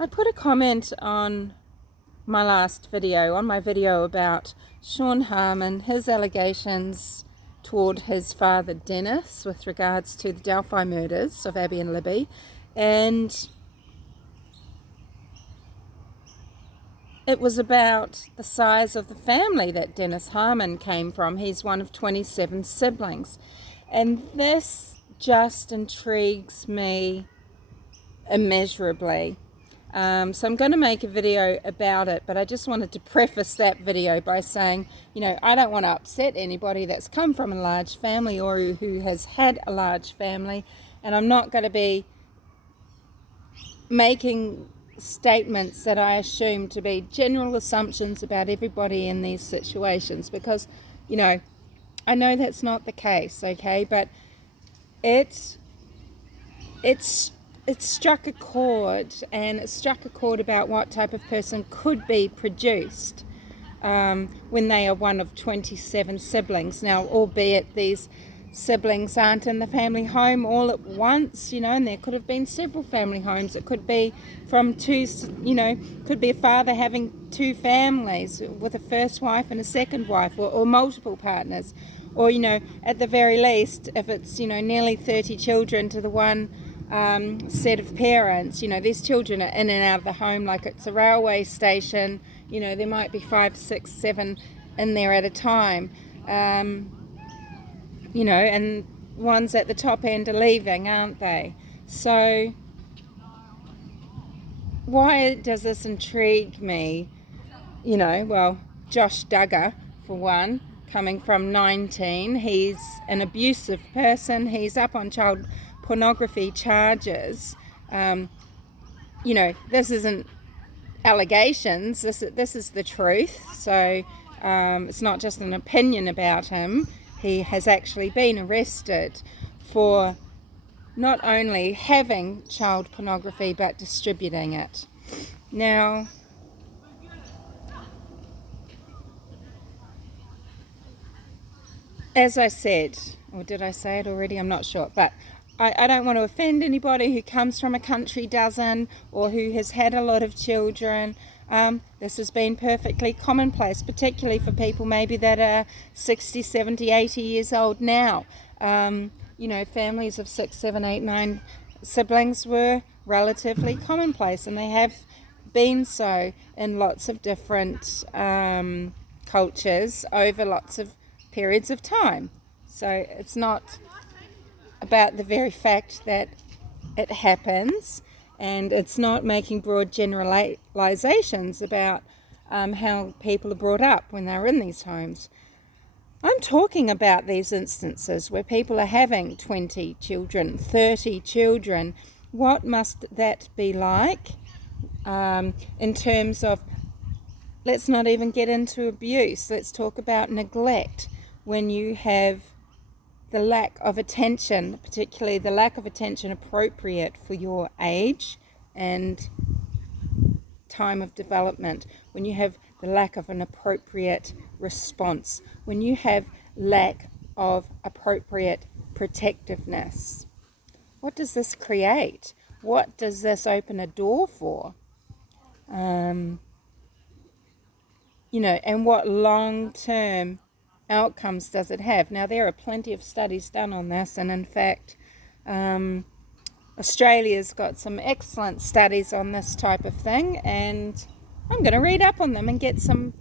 I put a comment on my last video, on my video about Shawn Harmon, his allegations toward his father Dennis with regards to the Delphi murders of Abby and Libby, and it was about the size of the family that Dennis Harmon came from. He's one of 27 siblings, and this just intrigues me immeasurably. So I'm going to make a video about it, but I just wanted to preface that video by saying, I don't want to upset anybody that's come from a large family or who has had a large family, and I'm not going to be making statements that I assume to be general assumptions about everybody in these situations, because, I know that's not the case, okay, but it struck a chord, and it struck a chord about what type of person could be produced when they are one of 27 siblings. Now, albeit these siblings aren't in the family home all at once, and there could have been several family homes. It could be from two, could be a father having two families with a first wife and a second wife, or multiple partners. Or, at the very least, if it's, nearly 30 children to the one set of parents, these children are in and out of the home like it's a railway station. There might be 5, 6, 7 in there at a time, and ones at the top end are leaving, aren't they? So why does this intrigue me? Josh Duggar, for one, coming from 19, he's an abusive person. He's up on child pornography charges. This isn't allegations, this is the truth. So it's not just an opinion about him. He has actually been arrested for not only having child pornography but distributing it. Now, as I said, or did I say it already? I'm not sure, but I don't want to offend anybody who comes from a country dozen or who has had a lot of children. This has been perfectly commonplace, particularly for people maybe that are 60, 70, 80 years old now. Families of 6, 7, 8, 9 siblings were relatively commonplace, and they have been so in lots of different cultures over lots of periods of time. So it's not about the very fact that it happens, and it's not making broad generalizations about how people are brought up when they're in these homes. I'm talking about these instances where people are having 20 children, 30 children. What must that be like in terms of, let's not even get into abuse, let's talk about neglect, when you have the lack of attention, particularly the lack of attention appropriate for your age and time of development, when you have the lack of an appropriate response, when you have lack of appropriate protectiveness. What does this create? What does this open a door for? And what long-term outcomes does it have? Now, there are plenty of studies done on this, and in fact Australia's got some excellent studies on this type of thing, and I'm going to read up on them and get some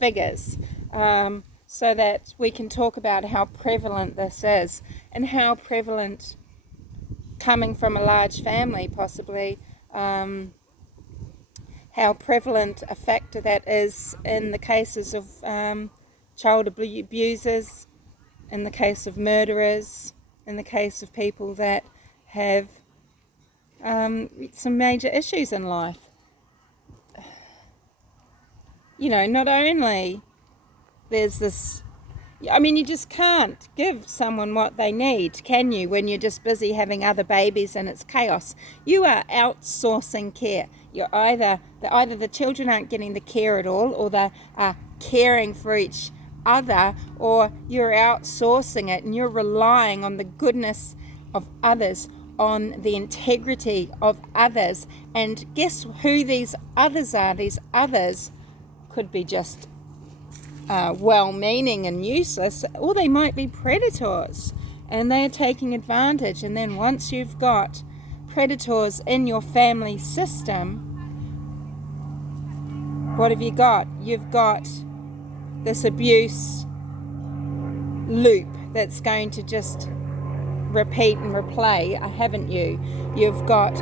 figures so that we can talk about how prevalent this is, and how prevalent, coming from a large family possibly, how prevalent a factor that is in the cases of child abusers, in the case of murderers, in the case of people that have some major issues in life. Not only there's this, you just can't give someone what they need, can you, when you're just busy having other babies and it's chaos? You are outsourcing care. You're either the children aren't getting the care at all, or they are caring for each other, or you're outsourcing it and you're relying on the goodness of others on the integrity of others. And guess who these others are? These others could be just well-meaning and useless, or they might be predators, and they're taking advantage. And then once you've got predators in your family system, what have you got? You've got this abuse loop that's going to just repeat and replay, haven't you? You've got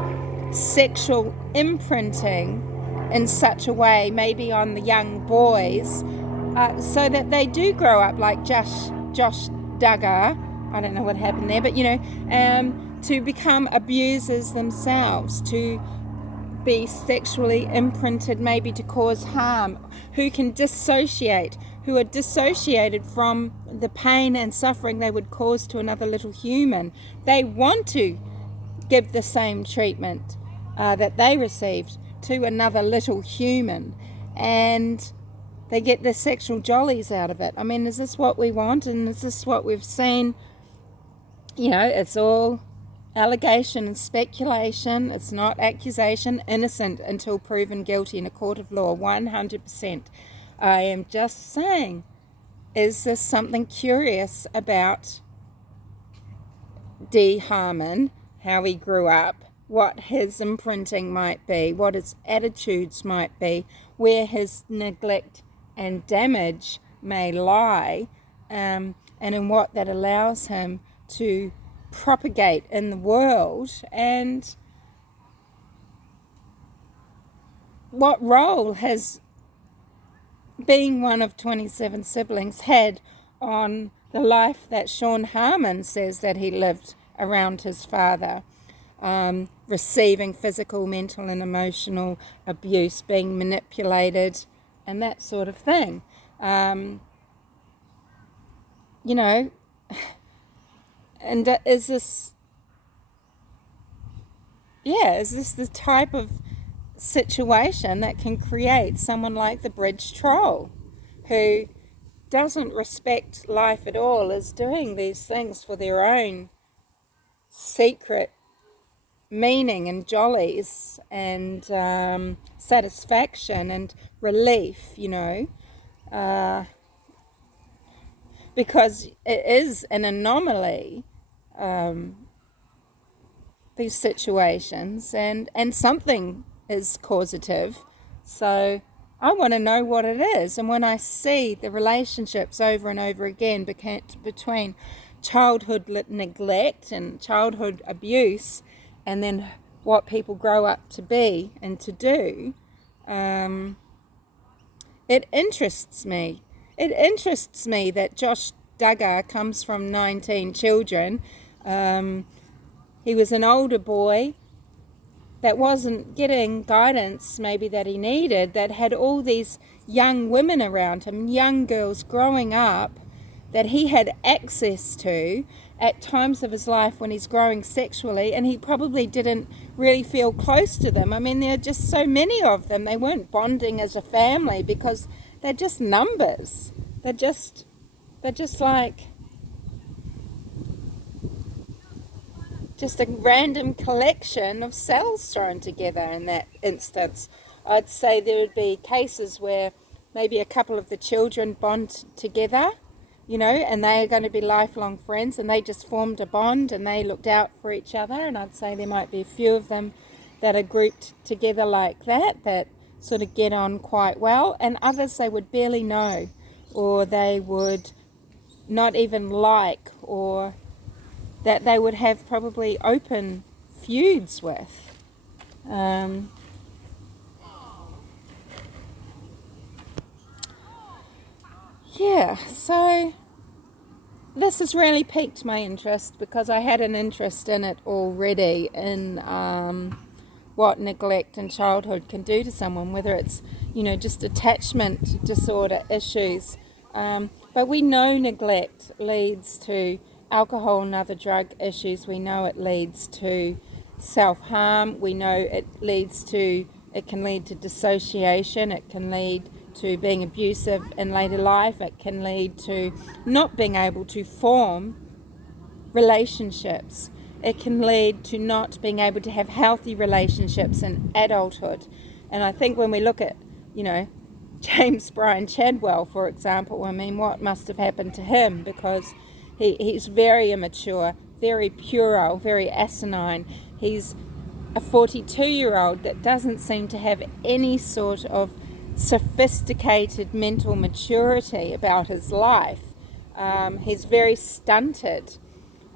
sexual imprinting in such a way, maybe on the young boys, so that they do grow up like Josh Duggar. I don't know what happened there, but to become abusers themselves, to be sexually imprinted, maybe to cause harm, who can dissociate, who are dissociated from the pain and suffering they would cause to another little human. They want to give the same treatment that they received to another little human, and they get their sexual jollies out of it. I mean, is this what we want? And is this what we've seen? It's all allegation and speculation. It's not accusation. Innocent until proven guilty in a court of law, 100%. I am just saying, is there something curious about D. Harmon, how he grew up, what his imprinting might be, what his attitudes might be, where his neglect and damage may lie, and in what that allows him to propagate in the world, and what role has being one of 27 siblings had on the life that Shawn Harmon says that he lived around his father, receiving physical, mental and emotional abuse, being manipulated and that sort of thing. And is this the type of situation that can create someone like the bridge troll, who doesn't respect life at all, is doing these things for their own secret meaning and jollies and satisfaction and relief, because it is an anomaly, these situations, and something is causative. So I want to know what it is. And when I see the relationships over and over again between childhood neglect and childhood abuse, and then what people grow up to be and to do, it interests me. It interests me that Josh Duggar comes from 19 children. He was an older boy that wasn't getting guidance maybe that he needed, that had all these young women around him, young girls growing up, that he had access to at times of his life when he's growing sexually, and he probably didn't really feel close to them. I mean, there are just so many of them. They weren't bonding as a family because they're just numbers. They're just like just a random collection of cells thrown together in that instance. I'd say there would be cases where maybe a couple of the children bond together, and they are going to be lifelong friends, and they just formed a bond and they looked out for each other. And I'd say there might be a few of them that are grouped together like that sort of get on quite well, and others they would barely know, or they would not even like, or that they would have probably open feuds with. So this has really piqued my interest, because I had an interest in it already, in what neglect in childhood can do to someone, whether it's, just attachment disorder issues. But we know neglect leads to alcohol and other drug issues. We know it leads to self-harm. We know it can lead to dissociation. It can lead to being abusive in later life. It can lead to not being able to form relationships. it can lead to not being able to have healthy relationships in adulthood. And I think when we look at, James Bryan Chadwell, for example, I mean, what must have happened to him? Because he's very immature, very puerile, very asinine. He's a 42-year-old that doesn't seem to have any sort of sophisticated mental maturity about his life. He's very stunted,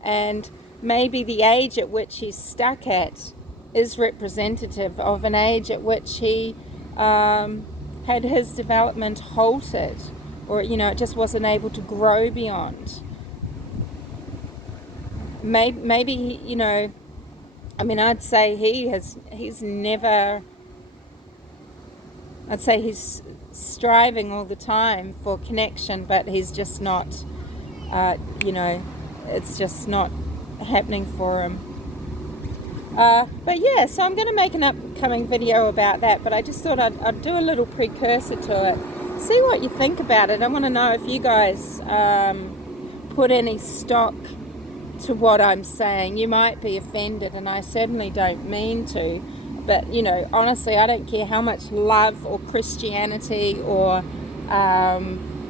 and maybe the age at which he's stuck at is representative of an age at which he had his development halted, or it just wasn't able to grow beyond. Maybe I'd say he's striving all the time for connection, but he's just not, it's just not happening for him. So I'm going to make an upcoming video about that, but I just thought I'd do a little precursor to it. See what you think about it. I want to know if you guys put any stock to what I'm saying. You might be offended, and I certainly don't mean to. But, honestly, I don't care how much love or Christianity or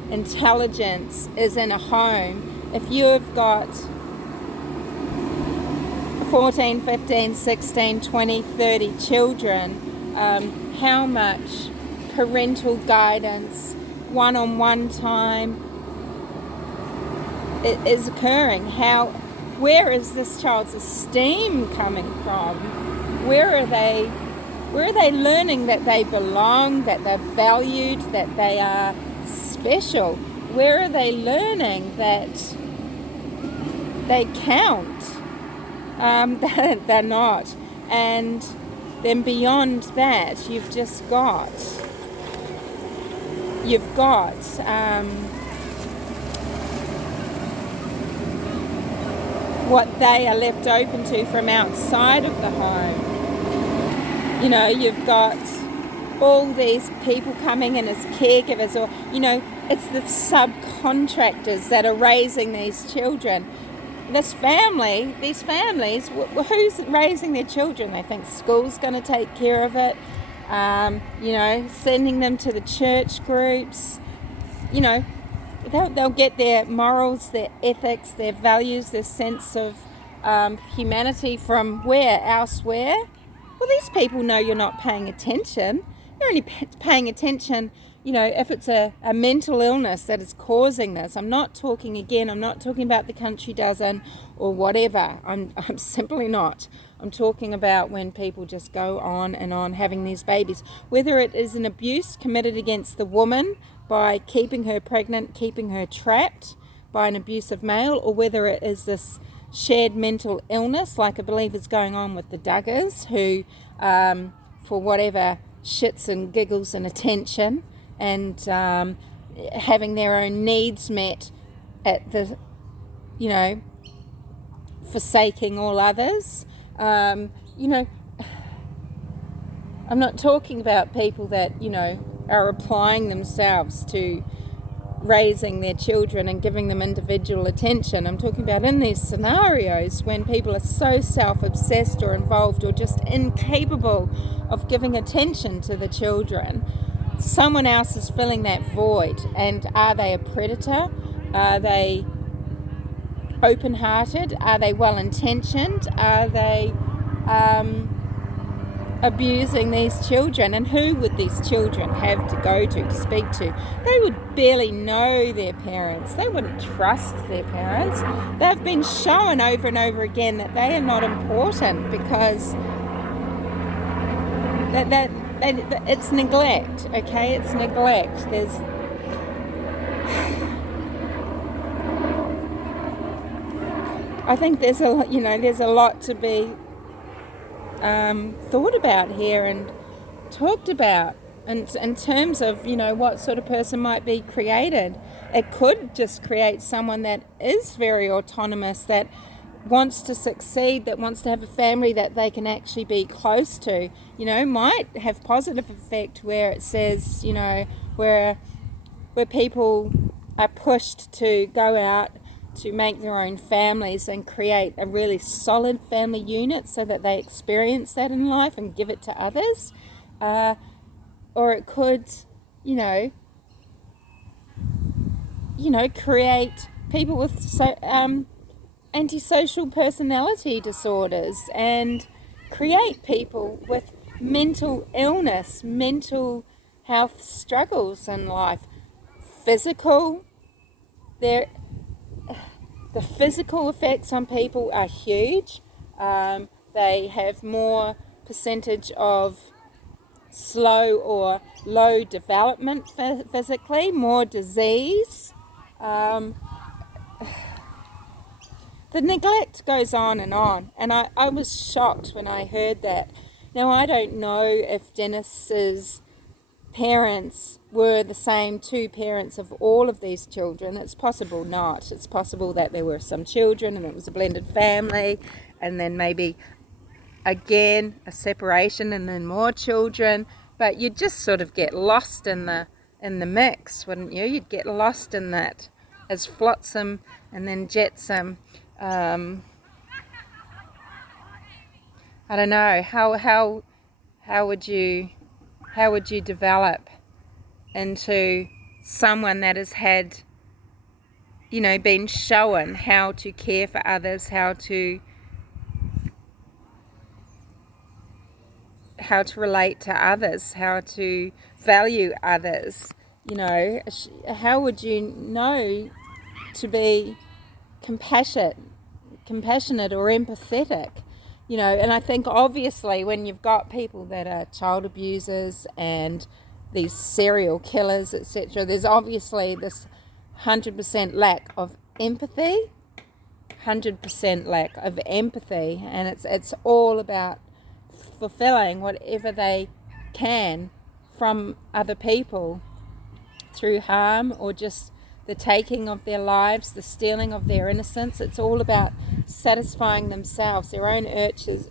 intelligence is in a home. If you've got 14, 15, 16, 20, 30 children, how much parental guidance, one-on-one time is occurring? Where is this child's esteem coming from? Where are they learning that they belong, that they're valued, that they are special? Where are they learning that they count? They're not. And then beyond that, you've got what they are left open to from outside of the home. You've got all these people coming in as caregivers, or, it's the subcontractors that are raising these children. These families, who's raising their children? They think school's going to take care of it, sending them to the church groups. They'll get their morals, their ethics, their values, their sense of humanity from where? Elsewhere? Well, these people know you're not paying attention. You're only paying attention, if it's a mental illness that is causing this. I'm not talking about the country dozen or whatever. I'm simply not. I'm talking about when people just go on and on having these babies. Whether it is an abuse committed against the woman by keeping her pregnant, keeping her trapped by an abusive male, or whether it is this shared mental illness, like I believe is going on with the Duggars, who, for whatever shits and giggles and attention, and having their own needs met at the, forsaking all others. I'm not talking about people that, are applying themselves to raising their children and giving them individual attention. I'm talking about in these scenarios when people are so self-obsessed or involved or just incapable of giving attention to the children. Someone else is filling that void. And are they a predator? Are they open-hearted? Are they well-intentioned? Are they abusing these children? And who would these children have to go to speak to? They would barely know their parents. They wouldn't trust their parents. They've been shown over and over again that they are not important because it's neglect, okay? It's neglect. I think there's a lot to be thought about here and talked about in terms of, what sort of person might be created. It could just create someone that is very autonomous, that wants to succeed, that wants to have a family that they can actually be close to, might have positive effect where it says, where people are pushed to go out to make their own families and create a really solid family unit so that they experience that in life and give it to others. Or it could, create people with antisocial personality disorders, and create people with mental illness, mental health struggles in life. The physical effects on people are huge. They have more percentage of slow or low development physically, more disease. The neglect goes on, and I was shocked when I heard that. Now, I don't know if Dennis's parents were the same two parents of all of these children. It's possible not. It's possible that there were some children and it was a blended family, and then maybe again a separation and then more children. But you'd just sort of get lost in the mix, wouldn't you? You'd get lost in that as flotsam and then jetsam. I don't know, how would you develop into someone that has had, been shown how to care for others, how to relate to others, how to value others? How would you know to be compassionate or empathetic? And I think obviously when you've got people that are child abusers and these serial killers, etc., there's obviously this 100% lack of empathy, and it's all about fulfilling whatever they can from other people through harm or just the taking of their lives, the stealing of their innocence. It's all about satisfying themselves, their own urges,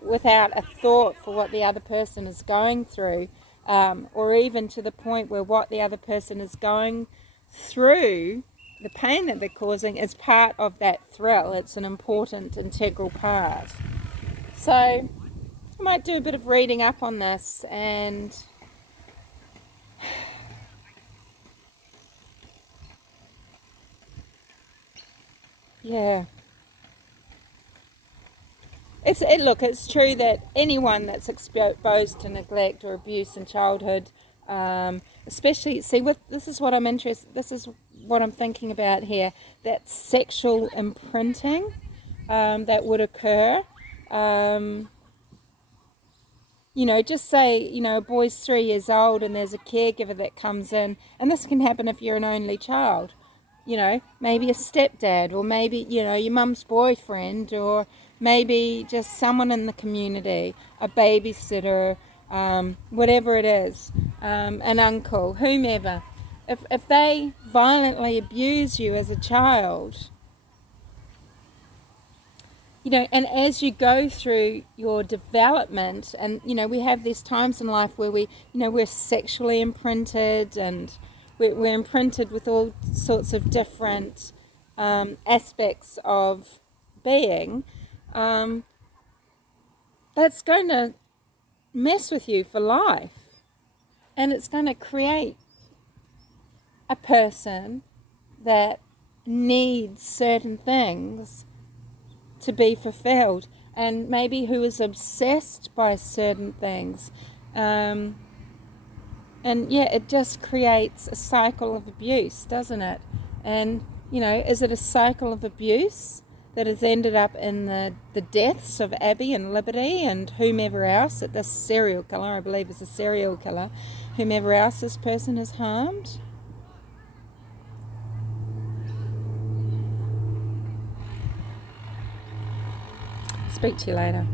without a thought for what the other person is going through, or even to the point where what the other person is going through, the pain that they're causing, is part of that thrill. It's an important, integral part. So I might do a bit of reading up on this, and yeah. It's true that anyone that's exposed to neglect or abuse in childhood, especially, this is what I'm thinking about here, that sexual imprinting that would occur. Just say, a boy's 3 years old and there's a caregiver that comes in, and this can happen if you're an only child. Maybe a stepdad, or maybe, your mum's boyfriend, or maybe just someone in the community, a babysitter, whatever it is, an uncle, whomever. If they violently abuse you as a child, and as you go through your development, and, we have these times in life where we're sexually imprinted, and we're imprinted with all sorts of different aspects of being. That's going to mess with you for life, and it's going to create a person that needs certain things to be fulfilled, and maybe who is obsessed by certain things, and it just creates a cycle of abuse, doesn't it? And is it a cycle of abuse that has ended up in the deaths of Abby and Liberty and whomever else, that this serial killer, I believe is a serial killer, whomever else this person has harmed? Speak to you later.